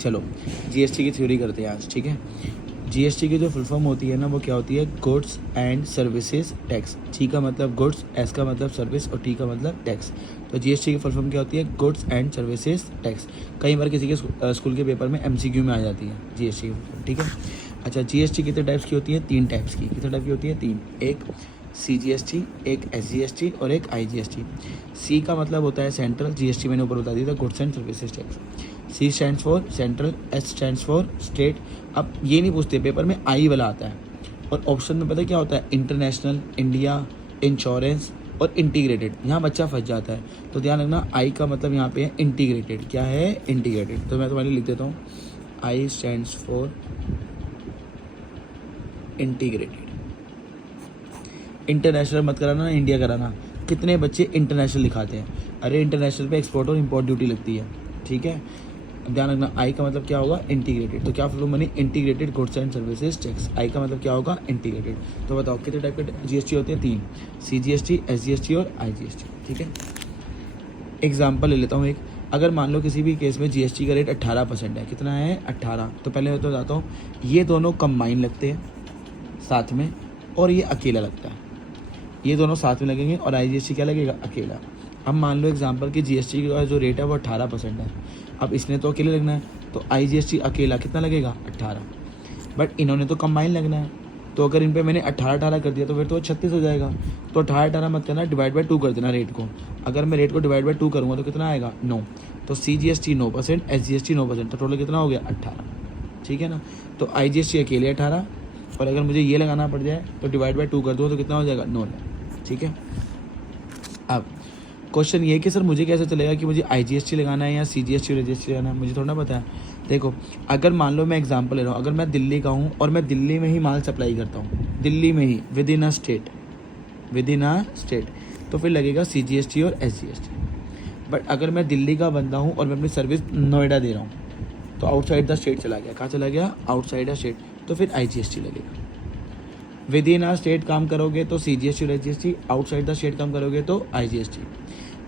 चलो जीएसटी की थ्योरी करते हैं आज, ठीक है। जीएसटी की जो फुल फॉर्म होती है ना वो क्या होती है, गुड्स एंड सर्विसेज टैक्स। जी का मतलब गुड्स, एस का मतलब सर्विस और टी का मतलब टैक्स। तो जीएसटी की फुल फॉर्म क्या होती है, गुड्स एंड सर्विसेज टैक्स। कई बार किसी के स्कूल के पेपर में एमसीक्यू में आ जाती है जीएसटी की फुल फॉर्म, ठीक है। अच्छा, जीएसटी कितने टाइप्स की होती है, 3 टाइप्स की। कितने टाइप की होती है, 3। एक सीजीएसटी, एक एसजीएसटी और एक आईजीएसटी। सी का मतलब होता है सेंट्रल, जीएसटी मैंने ऊपर बता दिया था, goods and services tax. C stands for central, S stands for state. अब ये नहीं पूछते पेपर में, आई वाला आता है। और ऑप्शन में पता है क्या होता है, इंटरनेशनल, इंडिया, इंश्योरेंस और इंटीग्रेटेड। यहाँ बच्चा फंस जाता है, तो ध्यान रखना आई का मतलब यहाँ पे है इंटीग्रेटेड। क्या है, इंटीग्रेटेड। तो मैं तुम्हारे लिए लिख देता हूँ, आई स्टैंड्स फॉर इंटीग्रेटेड। इंटरनेशनल मत कराना, इंडिया कराना। कितने बच्चे इंटरनेशनल लिखाते हैं, अरे इंटरनेशनल पे एक्सपोर्ट और इंपोर्ट ड्यूटी लगती है, ठीक है। ध्यान रखना, आई का मतलब क्या होगा, इंटीग्रेटेड। तो क्या फुल बनी, integrated goods and services tax. I का मतलब क्या होगा, इंटीग्रेटेड। तो बताओ कितने टाइप के जीएसटी होते हैं, 3। सीजीएसटी, एसजीएसटी और आईजीएसटी, ठीक है। एग्जाम्पल ले लेता हूँ एक। अगर मान लो किसी भी केस में जीएसटी का रेट 18% है, कितना है, 18। तो पहले मैं तो बताता हूँ, ये दोनों कंबाइन लगते हैं साथ में और ये अकेला लगता है। ये दोनों साथ में लगेंगे और आईजीएसटी क्या लगेगा, अकेला। अब मान लो एग्जांपल कि जीएसटी का जो रेट है वो 18% है। अब इसने तो अकेले लगना है, तो आईजीएसटी अकेला कितना लगेगा, 18। बट इन्होंने तो कंबाइन लगना है, तो अगर इन पे मैंने 18 कर दिया तो फिर तो 36 हो जाएगा। तो 18 मत करना, डिवाइड बाई 2 कर देना रेट को। अगर मैं रेट को डिवाइड बाई 2 करूँगा तो कितना आएगा, 9। तो सीजीएसटी 9%, एसजीएसटी 9%, तो टोटल कितना हो गया, 18, ठीक है ना। तो आईजीएसटी अकेले 18, और अगर मुझे ये लगाना पड़ जाए तो डिवाइड बाई 2 कर दो तो कितना हो जाएगा, 9, ठीक है। अब क्वेश्चन ये है कि सर मुझे कैसे चलेगा कि मुझे आईजीएसटी लगाना है या सीजीएसटी और एसजीएसटी लगाना है, मुझे थोड़ा ना पता है। देखो, अगर मान लो मैं एग्जांपल ले रहा हूँ, अगर मैं दिल्ली का हूँ और मैं दिल्ली में ही माल सप्लाई करता हूँ, दिल्ली में ही, विद इन अ स्टेट, तो फिर लगेगा सीजीएसटी और एसजीएसटी। बट अगर मैं दिल्ली का बंदा हूँ और मैं अपनी सर्विस नोएडा दे रहा हूँ, तो आउटसाइड द स्टेट चला गया, कहाँ चला गया, आउटसाइड द स्टेट, तो फिर आईजीएसटी लगेगा। विद इन अ स्टेट काम करोगे तो सीजीएसटी और एसजीएसटी, आउटसाइड द स्टेट काम करोगे तो आईजीएसटी।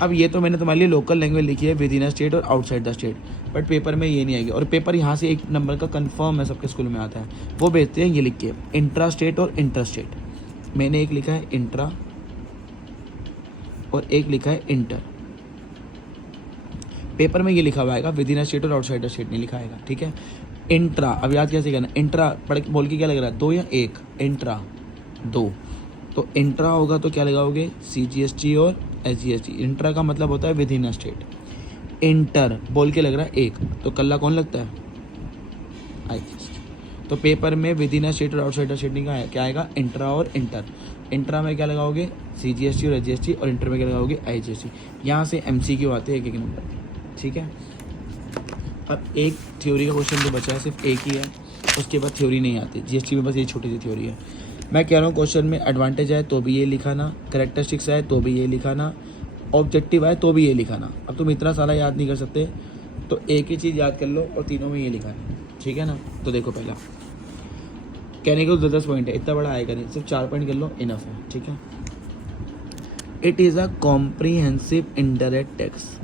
अब ये तो मैंने तुम्हारे लिए लोकल लैंग्वेज लिखी है, विद इन अ स्टेट और outside the state, but paper में ये नहीं आएगी। और पेपर यहाँ से 1 नंबर का कंफर्म है, सबके स्कूल में आता है। वो भेजते हैं ये लिख के, इंट्रा स्टेट और इंटर स्टेट। मैंने एक लिखा है इंट्रा और एक लिखा है इंटर। पेपर में ये लिखा हुआ आएगा, विद इन अ स्टेट और आउटसाइड द स्टेट नहीं लिखा आएगा, ठीक है। इंट्रा, अब याद कैसे करना, इंट्रा पढ़ बोल के क्या लग रहा है, 2 या 1, इंट्रा 2। तो इंट्रा होगा तो क्या लगाओगे, सीजीएसटी और एसजीएसटी। इंट्रा का मतलब होता है with in a state. Inter बोल के लग रहा है 1, तो कल्ला कौन लगता है, आईजीएसटी। तो पेपर में विद इन अ स्टेट और आउटसाइड द स्टेट नहीं का क्या आएगा, इंट्रा और इंटर। इंट्रा में क्या लगाओगे, सीजीएसटी और एसजीएसटी, और इंटर में क्या लगाओगे, आईजीएसटी। यहाँ से एमसीक्यू आते हैं एक नंबर, ठीक है। अब एक थ्योरी का क्वेश्चन जो बचा है सिर्फ एक ही है, उसके बाद थ्योरी नहीं आती। जीएसटी में बस ये छोटी सी थ्योरी है। मैं कह रहा हूँ क्वेश्चन में एडवांटेज आए तो भी ये लिखाना, करेक्टरिस्टिक्स आए तो भी ये लिखाना, ऑब्जेक्टिव आए तो भी ये लिखाना। अब तुम इतना सारा याद नहीं कर सकते, तो एक ही चीज़ याद कर लो और तीनों में ये लिखाना, ठीक है ना। तो देखो, पहला कहने को 10 पॉइंट है, इतना बड़ा आएगा नहीं, सिर्फ 4 पॉइंट कर लो, इनफ है, ठीक है। It is a comprehensive indirect tax.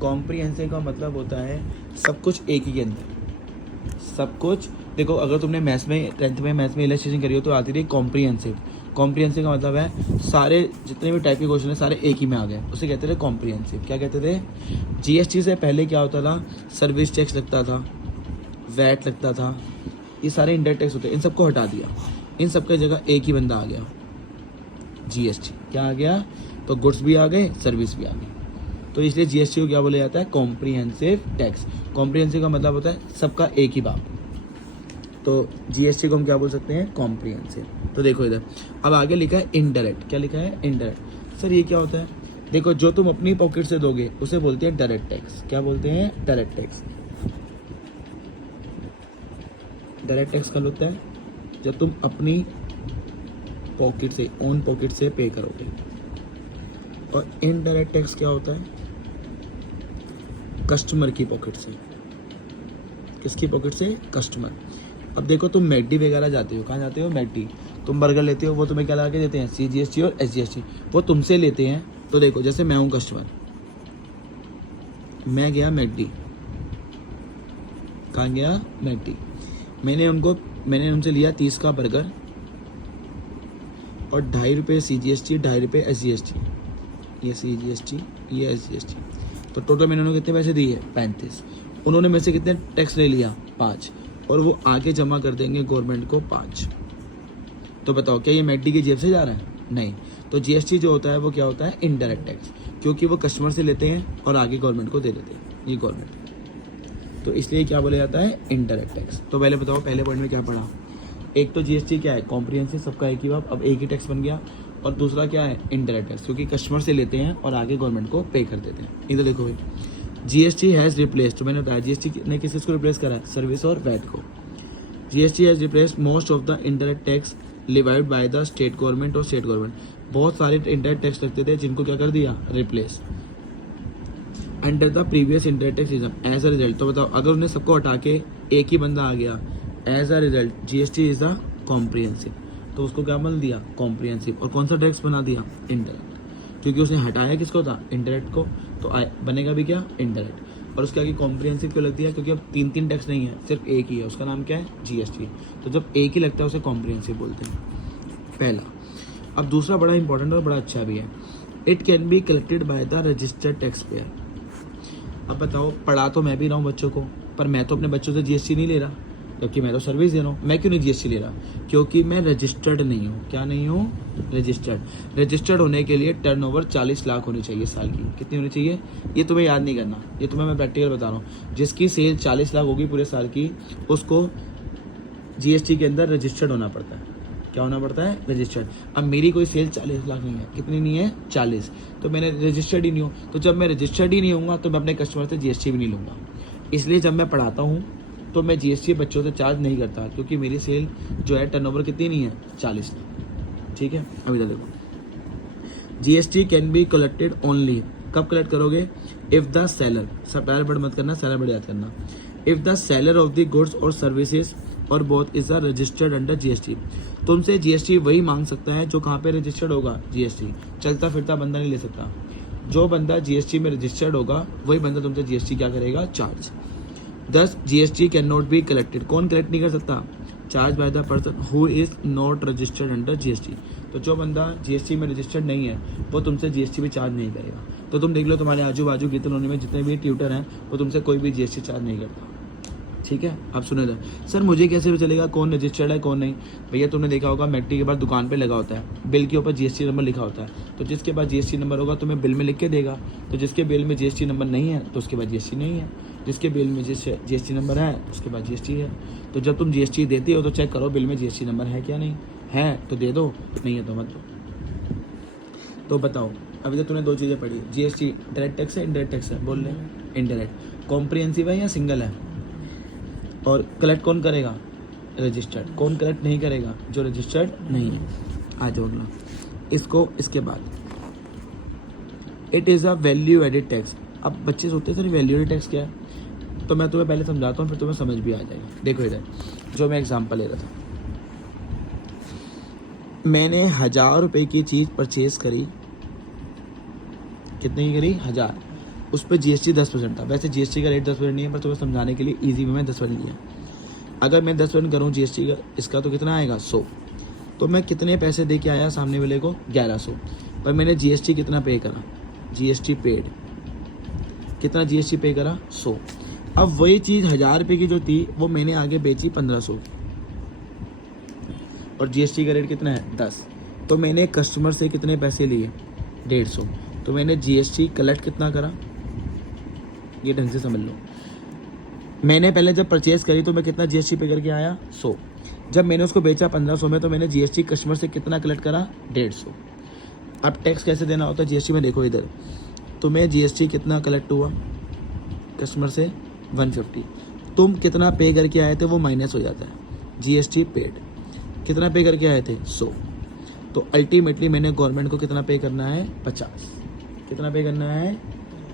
Comprehensive का मतलब होता है सब कुछ एक ही के अंदर, सब कुछ। देखो, अगर तुमने मैथ्स में 10th में मैथ्स में इलस्ट्रेशन करी हो तो आती थी कॉम्प्रीहेंसिव। कॉम्प्रीहेंसिव का मतलब है सारे जितने भी टाइप के क्वेश्चन है सारे एक ही में आ गए, उसे कहते थे कॉम्प्रीहेंसिव। क्या कहते थे, जीएसटी से पहले क्या होता था, सर्विस टैक्स लगता था, वैट लगता था, ये सारे इंडायरेक्ट टैक्स होते हैं। इन सबको हटा दिया, इन सबके जगह एक ही बंदा आ गया, जीएसटी। क्या आ गया, तो गुड्स भी आ गए, सर्विस भी आ गई। तो इसलिए जीएसटी को क्या बोला जाता है, कॉम्प्रीहेंसिव टैक्स। कॉम्प्रीहेंसिव का मतलब होता है सबका एक ही बाप, तो जीएसटी को हम क्या बोल सकते हैं, कॉम्प्रीहेंसिव। तो देखो इधर, अब आगे लिखा है इनडायरेक्ट। क्या लिखा है, इनडायरेक्ट। सर ये क्या होता है, देखो जो तुम अपनी पॉकेट से दोगे उसे बोलते हैं डायरेक्ट टैक्स। क्या बोलते हैं, डायरेक्ट टैक्स। डायरेक्ट टैक्स कब होता है, जब तुम अपनी पॉकेट से, ओन पॉकेट से पे करोगे। और इनडायरेक्ट टैक्स क्या होता है, कस्टमर की पॉकेट से। किसकी पॉकेट से, कस्टमर। अब देखो, तुम मैकडी वगैरह जाते हो, कहाँ जाते हो, मैकडी, तुम बर्गर लेते हो, वो तुम्हें क्या लगा के देते हैं, सीजीएसटी और एसजीएसटी, वो तुमसे लेते हैं। तो देखो, जैसे मैं हूँ कस्टमर, मैं गया मैकडी, कहाँ गया, मैकडी। मैंने उनसे लिया 30 का बर्गर और 2.5 रुपये CGST, 2.5 रुपये SGST, ये CGST, ये SGST, तो टोटल मैंने उन्होंने कितने पैसे दिए, 35। उन्होंने मेरे से कितने टैक्स ले लिया, 5, और वो आगे जमा कर देंगे गवर्नमेंट को 5। तो बताओ क्या ये मैकडी की जेब से जा रहा है, नहीं। तो GST जो होता है वो क्या होता है, इनडायरेक्ट टैक्स, क्योंकि वो कस्टमर से लेते हैं और आगे गवर्नमेंट को दे देते हैं, ये गवर्नमेंट, तो इसलिए क्या बोला जाता है, इनडायरेक्ट टैक्स। तो पहले बताओ पहले पॉइंट में क्या पढ़ा, एक तो GST क्या है, कॉम्प्रिहेंसिव, सबका एक ही बात, अब एक ही टैक्स बन गया, और दूसरा क्या है, इनडायरेक्ट टैक्स, क्योंकि कस्टमर से लेते हैं और आगे गवर्नमेंट को पे कर देते हैं। इधर देखो भाई, GST हैज़ रिप्लेस्ड, तो मैंने बताया GST ने किस को रिप्लेस करा है, सर्विस और वैट को। GST has replaced most of the indirect tax levied by the state government और स्टेट गवर्नमेंट। बहुत सारे इनडायरेक्ट टैक्स लगते थे जिनको क्या कर दिया, replace under the previous indirect tax system as a result. तो बताओ अगर उन्हें सबको हटा के एक ही बंदा आ गया, as a result GST is a comprehensive, तो उसको क्या बना दिया, कॉम्प्रिहेंसिव, और कौन सा टैक्स बना दिया, इनडायरेक्ट, क्योंकि उसने हटाया किसको था, इनडायरेक्ट को, तो बनेगा भी क्या, इनडायरेक्ट। और उसके आगे कॉम्प्रिहेंसिव क्यों लग दिया, क्योंकि अब 3 टैक्स नहीं है, सिर्फ एक ही है, उसका नाम क्या है, GST। तो जब एक ही लगता है उसे कॉम्प्रिहेंसिव बोलते हैं, पहला। अब दूसरा बड़ा इंपॉर्टेंट और बड़ा अच्छा भी है, it can be collected by the registered tax payer. अब बताओ, पढ़ा तो मैं भी रहा हूँ बच्चों को, पर मैं तो अपने बच्चों से GST नहीं ले रहा, जबकि मैं तो सर्विस दे रहा हूँ। मैं क्यों नहीं GST ले रहा, क्योंकि मैं रजिस्टर्ड नहीं हूँ। क्या नहीं हूँ, रजिस्टर्ड होने के लिए टर्नओवर 40 लाख होनी चाहिए साल की। कितनी होनी चाहिए, ये तुम्हें याद नहीं करना, ये तुम्हें मैं प्रैक्टिकल बता रहा हूँ। जिसकी सेल 40 लाख होगी पूरे साल की, उसको GST के अंदर रजिस्टर्ड होना पड़ता है। क्या होना पड़ता है, रजिस्टर्ड। अब मेरी कोई सेल 40 लाख नहीं है, कितनी नहीं है, 40, तो मैंने रजिस्टर्ड ही नहीं हूँ। तो जब मैं रजिस्टर्ड ही नहीं हूँगा तो मैं अपने कस्टमर से GST भी नहीं लूँगा। इसलिए जब मैं पढ़ाता हूँ तो मैं GST बच्चों से चार्ज नहीं करता, क्योंकि मेरी सेल जो है टर्नओवर कितनी नहीं है, 40 लाख। ठीक है, अभी तो देखो, GST can be collected only, कब कलेक्ट करोगे, if the seller, supplier word मत करना, सेलर वर्ड याद करना, if the seller of the goods और सर्विसेज और both is registered under GST। तुमसे GST वही मांग सकता है जो कहाँ पे रजिस्टर्ड होगा, GST। चलता फिरता बंदा नहीं ले सकता, जो बंदा GST में रजिस्टर्ड होगा वही बंदा तुमसे GST क्या करेगा, चार्ज। दस GST can not be collected, कौन कलेक्ट नहीं कर सकता, charge by the person who is not registered under GST। तो जो बंदा GST में रजिस्टर्ड नहीं है वो तुमसे GST भी चार्ज नहीं करेगा। तो तुम देख लो तुम्हारे आजू बाजू की कॉलोनी में जितने भी ट्यूटर हैं वो तुमसे कोई भी GST चार्ज नहीं करता। ठीक है, आप सुने थे, सर मुझे कैसे भी चलेगा कौन रजिस्टर्ड है कौन नहीं। भैया तुमने देखा होगा मैकडी के बाद दुकान पे लगा होता है, बिल के ऊपर GST नंबर लिखा होता है, तो जिसके पास GST नंबर होगा तुम्हें बिल में लिख के देगा। तो जिसके बिल में GST नंबर नहीं है तो उसके बाद GST नहीं है, जिसके बिल में GST नंबर है उसके बाद GST है। तो जब तुम GST देते हो तो चेक करो बिल में GST नंबर है क्या, नहीं है तो दे दो, नहीं है तो मत दो। तो बताओ, अभी तक तुमने 2 चीज़ें पढ़ी, GST डायरेक्ट टैक्स है, इनडायरेक्ट टैक्स है, बोल रहे इनडायरेक्ट, कॉम्प्रिहेंसिव है या सिंगल है, और कलेक्ट कौन करेगा, रजिस्टर्ड। कौन कलेक्ट नहीं करेगा, जो रजिस्टर्ड नहीं है। आ जाओ अगला, इसको इसके बाद, it is a value added tax. अब बच्चे सोचते हैं सर वैल्यू एडिड टैक्स क्या है, तो मैं तुम्हें पहले समझाता हूँ फिर तुम्हें समझ भी आ जाएगा। देखो इधर जो मैं एग्जांपल ले रहा था, मैंने 1000 रुपये की चीज़ परचेज करी, कितने की करी, 1000, उस पर GST 10% था। वैसे GST का रेट 10% नहीं है, पर तुम्हें समझाने के लिए ईजी में 10% लिया। अगर मैं 10% करूँ GST का इसका तो कितना आएगा, 100। तो मैं कितने पैसे दे के आया सामने वाले को, 1100, पर मैंने GST कितना पे करा, GST पेड, कितना GST पे करा, 100। अब वही चीज़ 1000 रुपये की जो थी वो मैंने आगे बेची 1500 की, और GST का रेट कितना है, 10। तो मैंने कस्टमर से कितने पैसे लिए, 150। तो मैंने GST कलेक्ट कितना करा, ये ढंग से समझ लो। मैंने पहले जब परचेज करी तो मैं कितना GST पे करके आया, 100। जब मैंने उसको बेचा 1500 में तो मैंने GST कस्टमर से कितना कलेक्ट करा, 150। अब टैक्स कैसे देना होता है GST में, देखो इधर तुम्हें GST कितना कलेक्ट हुआ कस्टमर से, 150। तुम कितना पे करके आए थे वो माइनस हो जाता है, GST पेड कितना पे करके आए थे, 100। तो अल्टीमेटली मैंने गवर्नमेंट को कितना पे करना है, 50। कितना पे करना है,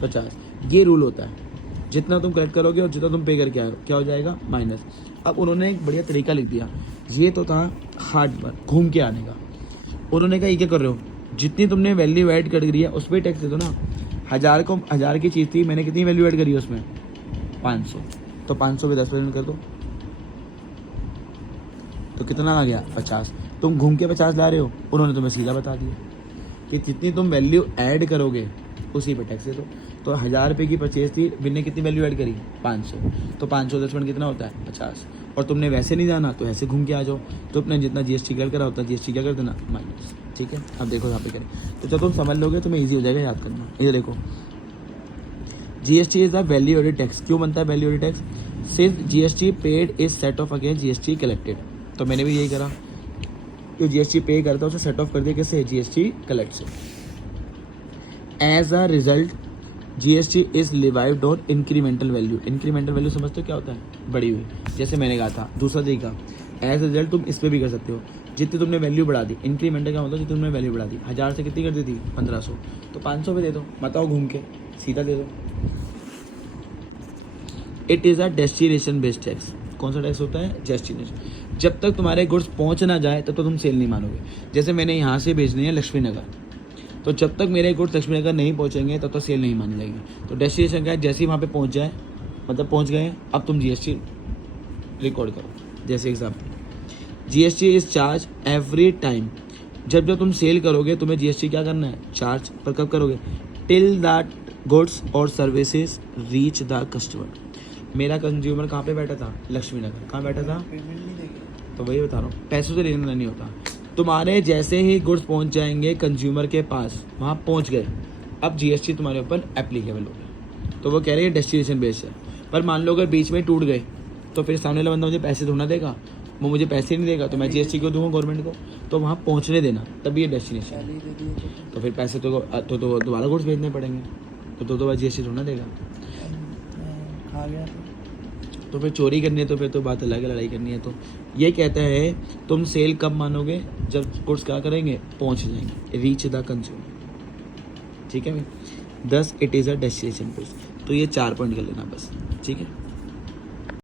50। ये रूल होता है, जितना तुम कलेक्ट करोगे और जितना तुम पे करके आए क्या हो जाएगा, माइनस। अब उन्होंने एक बढ़िया तरीका लिख दिया, ये तो था हार्ड वर्क घूम के आने का। उन्होंने कहा ये क्या कर रहे हो, जितनी तुमने वैल्यू ऐड कर दी है उस पर टैक्स दे दो ना। 1000 की चीज़ थी, मैंने कितनी वैल्यू ऐड करी है उसमें, 500, तो 500 पे 10% कर दो, तो कितना आ गया 50। तुम घूम के 50 ला रहे हो, उन्होंने तुम्हें सीधा बता दिया कि जितनी तुम वैल्यू ऐड करोगे उसी पे टैक्स दे दो। तो 1000 रुपये की परचेज थी, बिन ने कितनी वैल्यू ऐड करी 500, तो 500 10% कितना होता है 50। और तुमने वैसे नहीं जाना तो ऐसे घूम के आ जाओ, तो अपने जितना जीएसटी कर करा होता है जीएसटी क्या कर देना माइनस। ठीक है, अब देखो यहाँ पे करें तो जब तुम समझ लोगे तुम्हें ईजी हो जाएगा याद करना। ये देखो GST is the value added tax. क्यों बनता है value added tax? Since GST paid is set off against GST collected. तो मैंने भी यही करा, जो जीएसटी पे करता है उसे सेट ऑफ कर दिया कैसे, जीएसटी कलेक्ट से। As a result GST is levied on incremental value. Incremental value समझते हो क्या होता है? बढ़ी हुई, जैसे मैंने कहा था। दूसरा तरीका एज रिजल्ट तुम इस पर भी कर सकते हो, जितनी तुमने वैल्यू बढ़ा दी। इंक्रीमेंटल का मतलब जितनी तुमने वैल्यू बढ़ा दी, 1000 से कितनी कर दी थी 1500, तो 500 पे दे दो, बताओ घूम के सीधा दे दो। It is a destination based tax. कौन सा टैक्स होता है? डेस्टिनेशन। जब तक तुम्हारे गुड्स पहुंच ना जाए तब तक तुम सेल नहीं मानोगे। जैसे मैंने यहाँ से भेजनी है लक्ष्मी नगर, तो जब तक मेरे गुड्स लक्ष्मी नगर नहीं पहुंचेंगे तब तक सेल नहीं मानी जाएगी। तो डेस्टिनेशन क्या है? जैसे ही वहाँ पे पहुंच जाए, मतलब पहुंच गए, अब तुम जीएसटी रिकॉर्ड करो। जैसे example, GST is charge every time. जब जब तुम सेल करोगे तुम्हें जीएसटी क्या करना है? चार्ज। पर कब करोगे? टिल दैट गुड्स और सर्विसेज रीच द कस्टमर। मेरा कंज्यूमर कहाँ पे बैठा था? लक्ष्मी नगर। कहाँ बैठा था? तो वही बता रहा हूँ, पैसों से लेना नहीं होता। तुम्हारे जैसे ही गुड्स पहुंच जाएंगे कंज्यूमर के पास, वहाँ पहुंच गए, अब जीएसटी तुम्हारे ऊपर एप्लीकेबल हो गया। तो वो कह रही है डेस्टिनेशन बेस्ड है। पर मान लो अगर बीच में टूट गए तो फिर सामने वाला बंदा मुझे पैसे थोड़ा ना देगा, वो मुझे पैसे नहीं देगा, तो मैं जीएसटी क्यों दूंगा गवर्नमेंट को? तो वहाँ पहुँचने देना, तभी ये डेस्टिनेशन है। तो फिर पैसे तो दोबारा गुड्स भेजने पड़ेंगे, तो दो बार जीएसटी थोड़ा देगा। आ गया तो फिर चोरी करनी है तो फिर तो बात अलग है, लड़ाई करनी है। तो ये कहता है तुम सेल कब मानोगे? जब गुड्स क्या करेंगे? पहुंच जाएंगे, रीच द कंज्यूमर। ठीक है भाई, 10 it is a destination based. तो ये 4 पॉइंट कर लेना बस, ठीक है।